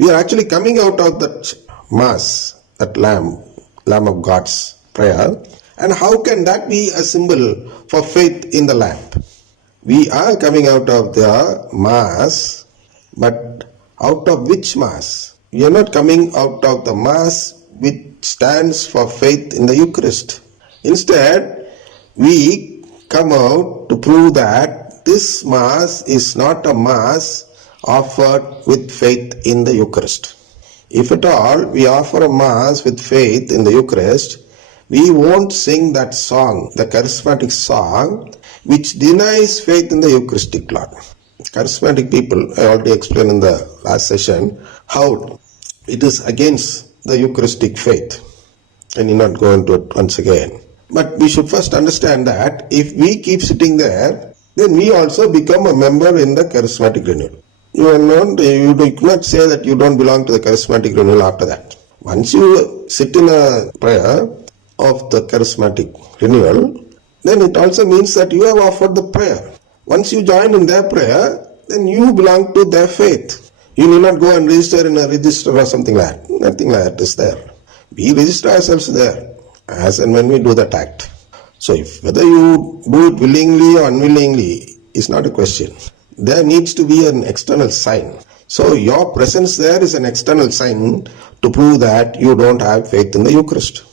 We are actually coming out of that Mass, that Lamb of God's prayer. And how can that be a symbol for faith in the Lamb? We are coming out of the Mass, but out of which Mass? We are not coming out of the Mass which stands for faith in the Eucharist. Instead, we come out to prove that this Mass is not a Mass offered with faith in the Eucharist. If at all we offer a Mass with faith in the Eucharist, we won't sing that song, the charismatic song, which denies faith in the Eucharistic Lord. Charismatic people, I already explained in the last session, how it is against the Eucharistic faith. I need not go into it once again. But we should first understand that if we keep sitting there, then we also become a member in the charismatic renewal. You cannot say that you don't belong to the charismatic renewal after that. Once you sit in a prayer of the charismatic renewal, then it also means that you have offered the prayer. Once you join in their prayer, then you belong to their faith. You need not go and register in a register or something like that. Nothing like that is there. We register ourselves there as and when we do that act. So if whether you do it willingly or unwillingly is not a question. There needs to be an external sign. So your presence there is an external sign to prove that you don't have faith in the Eucharist.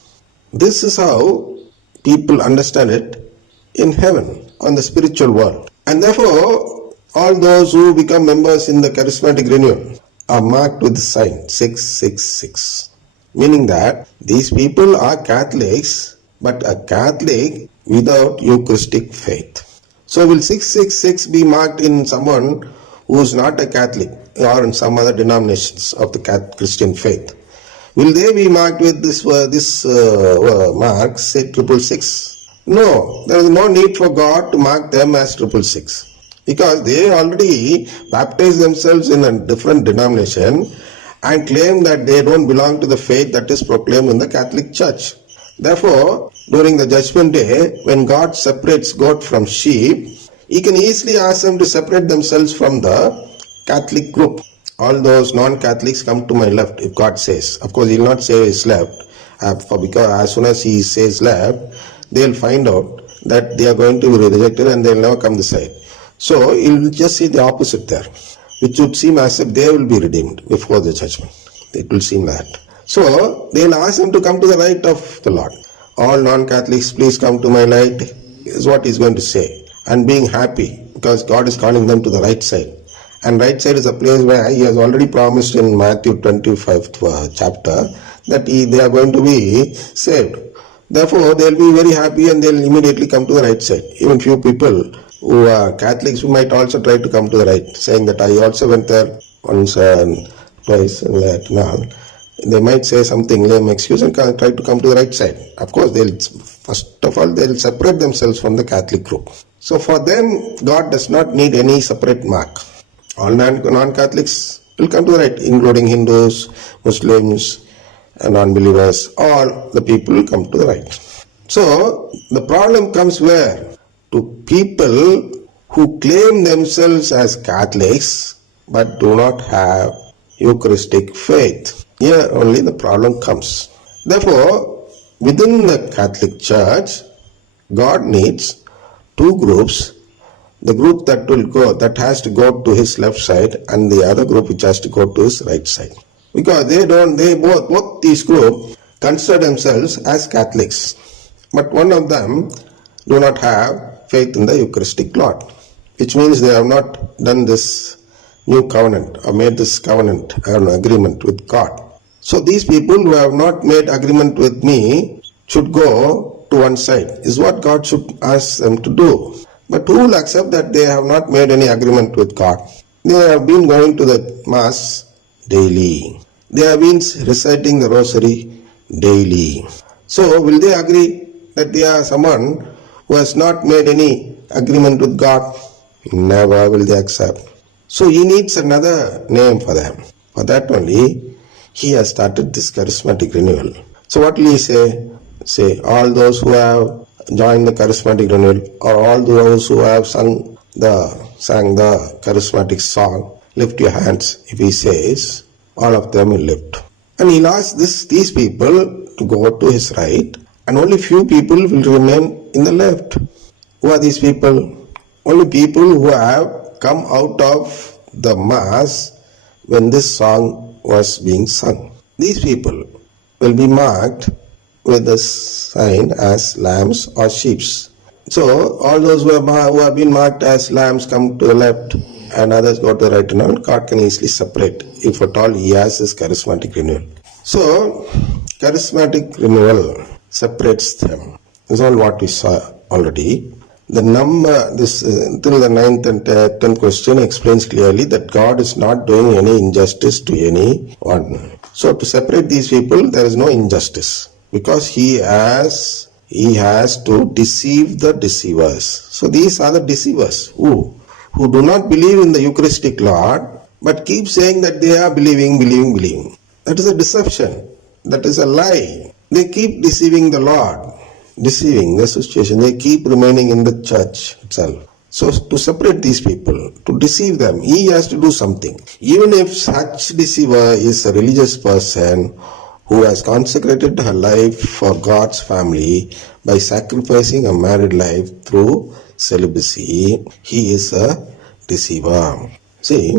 This is how people understand it in heaven, on the spiritual world. And therefore, all those who become members in the charismatic renewal are marked with the sign 666. Meaning that these people are Catholics, but a Catholic without Eucharistic faith. So will 666 be marked in someone who is not a Catholic or in some other denominations of the Christian faith? Will they be marked with this mark, say 666? No, there is no need for God to mark them as 666. Because they already baptized themselves in a different denomination and claim that they don't belong to the faith that is proclaimed in the Catholic Church. Therefore, during the judgment day, when God separates goat from sheep, He can easily ask them to separate themselves from the Catholic group. All those non-Catholics come to my left, if God says. Of course, He will not say His left, because as soon as He says left, they will find out that they are going to be rejected and they will never come this side. So, He will just say the opposite there, which would seem as if they will be redeemed before the judgment. It will seem that. So, they will ask them to come to the right of the Lord. All non-Catholics, please come to my right, is what He is going to say. And being happy, because God is calling them to the right side. And right side is a place where He has already promised in Matthew 25 chapter that they are going to be saved. Therefore, they will be very happy and they will immediately come to the right side. Even few people who are Catholics who might also try to come to the right, saying that I also went there once and twice and that and all. They might say something lame excuse and try to come to the right side. Of course, first of all, they will separate themselves from the Catholic group. So for them, God does not need any separate mark. All non-Catholics will come to the right, including Hindus, Muslims, and non-believers. All the people will come to the right. So the problem comes where? To people who claim themselves as Catholics but do not have Eucharistic faith. Here only the problem comes. Therefore, within the Catholic Church, God needs two groups. The group that has to go to His left side and the other group which has to go to His right side. Because both these groups consider themselves as Catholics. But one of them do not have faith in the Eucharistic Lord, which means they have not done this new covenant or made this covenant or agreement with God. So these people who have not made agreement with me should go to one side, is what God should ask them to do. But who will accept that they have not made any agreement with God? They have been going to the Mass daily. They have been reciting the Rosary daily. So will they agree that they are someone who has not made any agreement with God? Never will they accept. So He needs another name for them. For that only, He has started this charismatic renewal. So what will He say? Say, all those who have joined the charismatic renewal, or all those who have sang the charismatic song, lift your hands. If He says, all of them will lift. And he'll ask these people to go to his right, and only few people will remain in the left. Who are these people? Only people who have come out of the mass when this song was being sung. These people will be marked with the sign as lambs or sheep. So all those who have been marked as lambs come to the left and others go to the right, and God can easily separate if at all he has his charismatic renewal. So charismatic renewal separates them. This is all what we saw already. The number, till the 9th and 10th question explains clearly that God is not doing any injustice to anyone. So to separate these people, there is no injustice, because he has to deceive the deceivers. So these are the deceivers who do not believe in the Eucharistic Lord, but keep saying that they are believing. That is a deception. That is a lie. They keep deceiving the Lord, deceiving the situation. They keep remaining in the church itself. So to separate these people, to deceive them, he has to do something. Even if such deceiver is a religious person who has consecrated her life for God's family by sacrificing a married life through celibacy, he is a deceiver. See,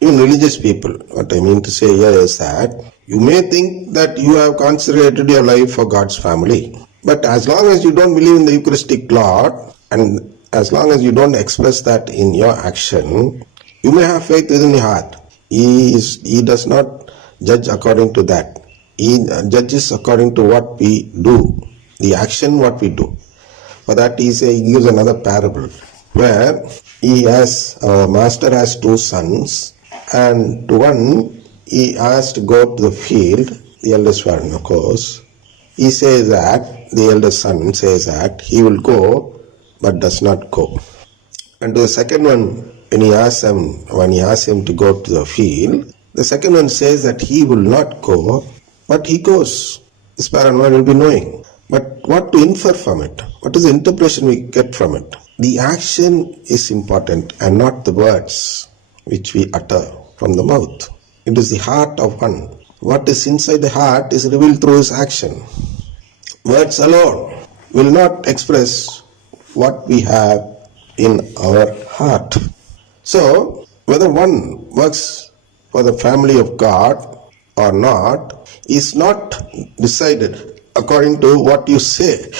even religious people, what I mean to say here is that you may think that you have consecrated your life for God's family, but as long as you don't believe in the Eucharistic Lord, and as long as you don't express that in your action, you may have faith within your heart. He does not judge according to that. He judges according to what we do, the action what we do. For that he gives another parable where our master has 2 sons, and to one he asked to go to the field, the eldest one of course. He says that, the eldest son says that he will go but does not go. And to the second one, when he asks him to go to the field, the second one says that he will not go, but he goes. This paranoid will be knowing. But what to infer from it? What is the interpretation we get from it? The action is important and not the words which we utter from the mouth. It is the heart of one. What is inside the heart is revealed through his action. Words alone will not express what we have in our heart. So, whether one works for the family of God or not is not decided according to what you say,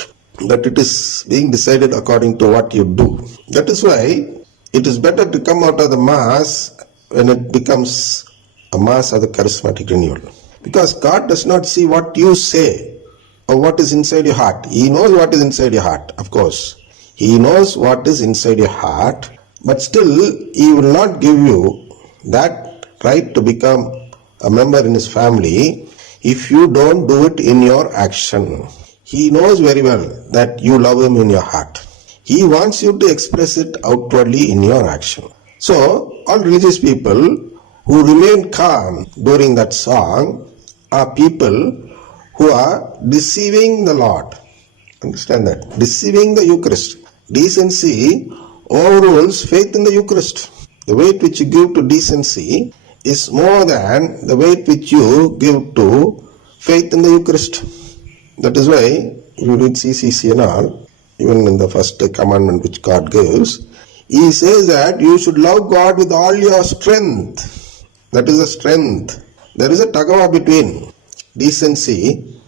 but it is being decided according to what you do. That is why it is better to come out of the mass when it becomes a mass of the charismatic renewal. Because God does not see what you say or what is inside your heart. He knows what is inside your heart, of course. He knows what is inside your heart, but still He will not give you that right to become a member in His family if you don't do it in your action. He knows very well that you love Him in your heart. He wants you to express it outwardly in your action. So, all religious people who remain calm during that song are people who are deceiving the Lord. Understand that? Deceiving the Eucharist. Decency overrules faith in the Eucharist. The weight which you give to decency is more than the weight which you give to faith in the Eucharist. That is why, if you read CCC and all, even in the first commandment which God gives, He says that you should love God with all your strength. That is the strength. There is a tug-of-war between decency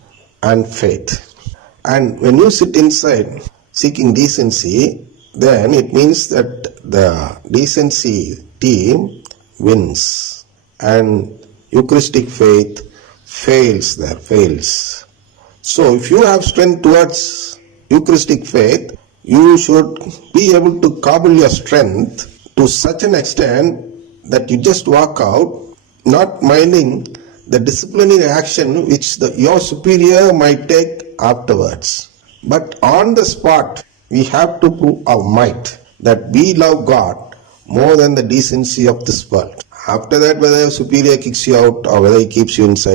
and faith. And when you sit inside seeking decency, then it means that the decency team wins and Eucharistic faith fails. So if you have strength towards Eucharistic faith, you should be able to cobble your strength to such an extent that you just walk out, not minding the disciplinary action which your superior might take afterwards. But on the spot, we have to prove our might that we love God more than the decency of this world. After that, whether your superior kicks you out or whether he keeps you inside,